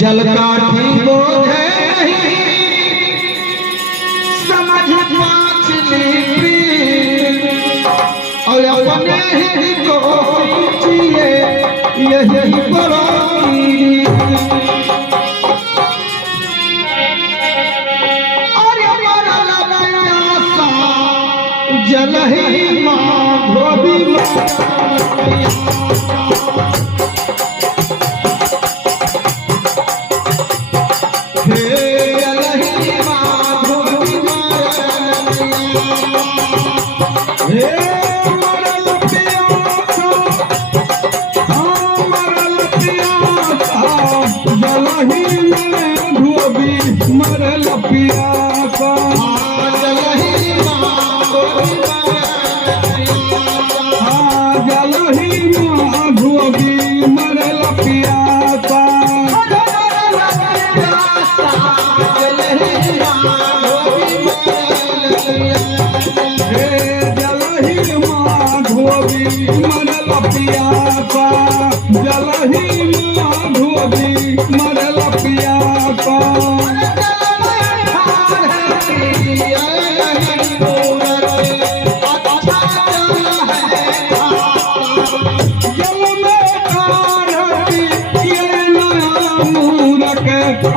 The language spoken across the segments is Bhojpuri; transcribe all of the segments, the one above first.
जल काठी बोझे समझ माछली और अपने ही को सींचिए यही बड़ी और जल ही माँ धोबी मरल पिया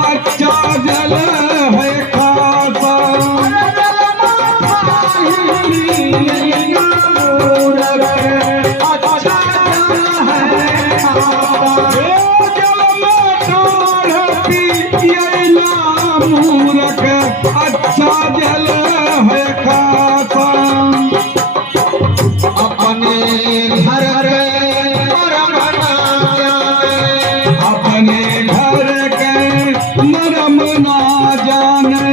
अच्छा जल है खासा अच्छा जल है खासा अपने घर अपने घर के मरम ना जाने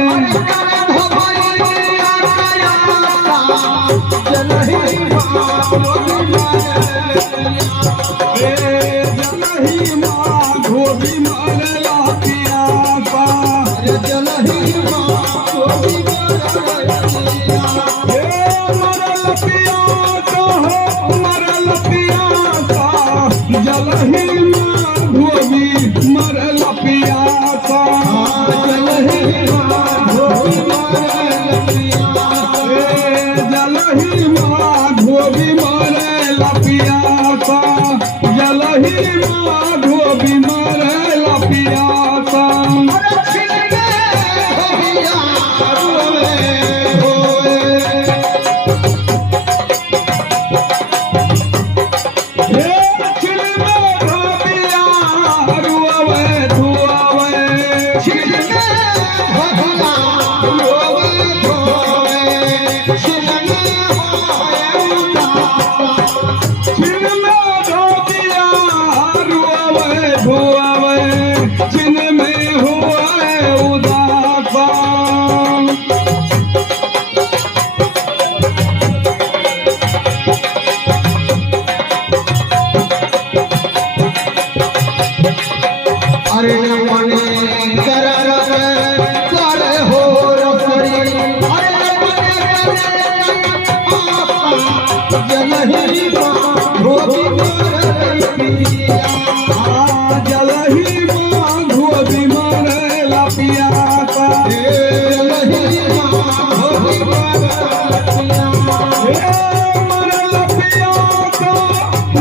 जलही माँ धोबी मरला पियासा जलही माँ धोबी मरल पियासा मरल पियासा जलही माँ धोबी मरल पियासा जलही माँ धोबी मरल पियासा जलही माँ धोबी मरल पियासा जलही माँ धोबी मरल पियासा अरे अपने करे हो रसरी अरे जलही माँ धोबी जलही माँ धोबी मरल पियासा जलही माँ धोबी मरल पियासा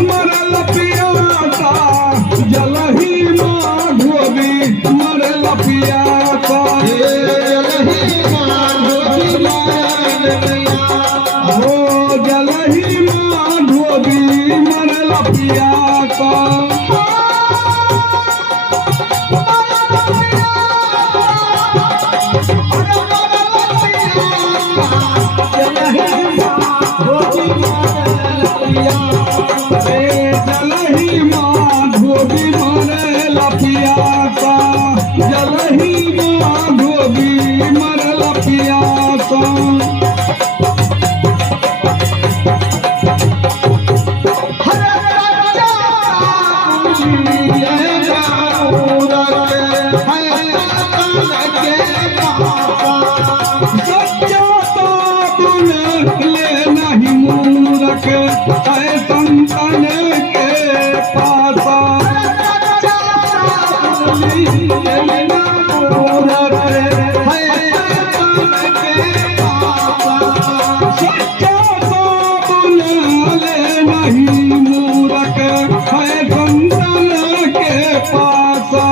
मरल पियासा जलही माँ धोबी मरल पियासा जलही माँ धोबी हो जलही माँ धोबी मरल पियासा मूरख है संतन के पासा।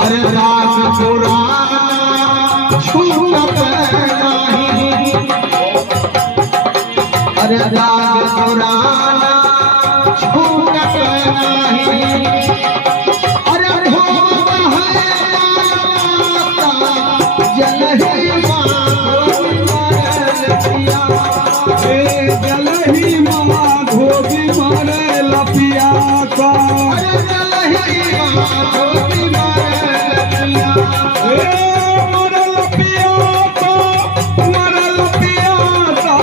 अरे राज पुराण छूटत नहीं, अरे राज पुराण छूटत नहीं। अरे भोग है जल ही जलही माँ धोबी मारे लपिया का। मरे लपिया का, मरे लपिया का,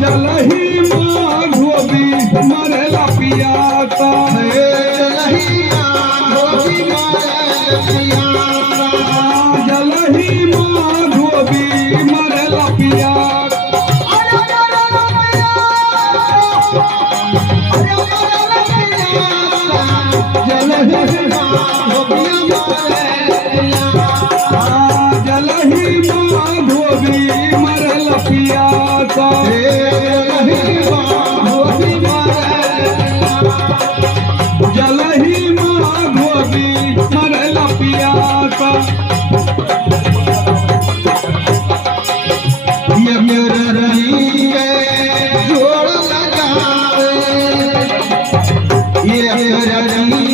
जलही माँ धोबी मरे लपिया का। जलही माँ धोबी मरे लपिया। जलही माँ धोबी मरे लपिया का। जलही माँ धोबी मरे लपिया का। ये मेरे रही जोड़ लगावे, ये मेरे रही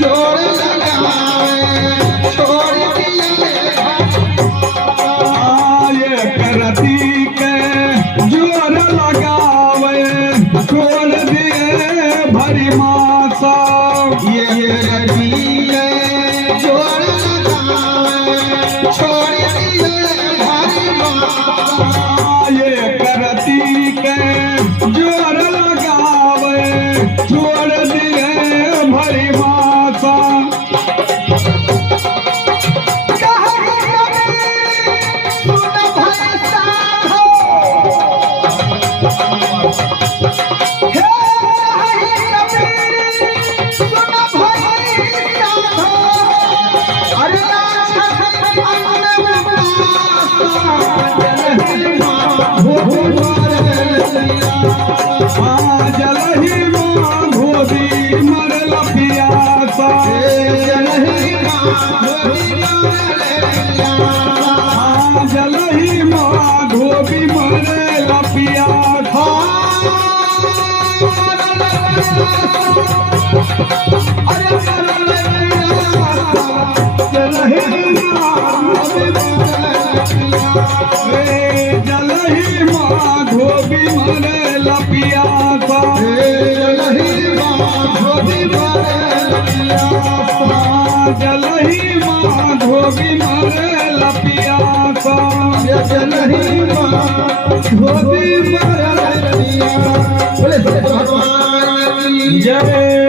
जोड़ लगावे, छोड़ दिए ये करती के जोर लगावे, छोड़ दिए भरी मासा। ये रही जोड़ लगावे, छोड़ दिए भारी माता। ये करती के जोर लगावे, छोड़ दिए भरी मासा। जलही माँ धोबी मरे लपिया सा। जलही माँ धोबी मरे लपिया था। जलही माँ धोबी मरे लपिया था। जलही माँ धोबी मरे लपिया था। जलही माँ धोबी मरे लपिया था। जलही माँ धोबी मरे लपिया। बोले भगवान की जय।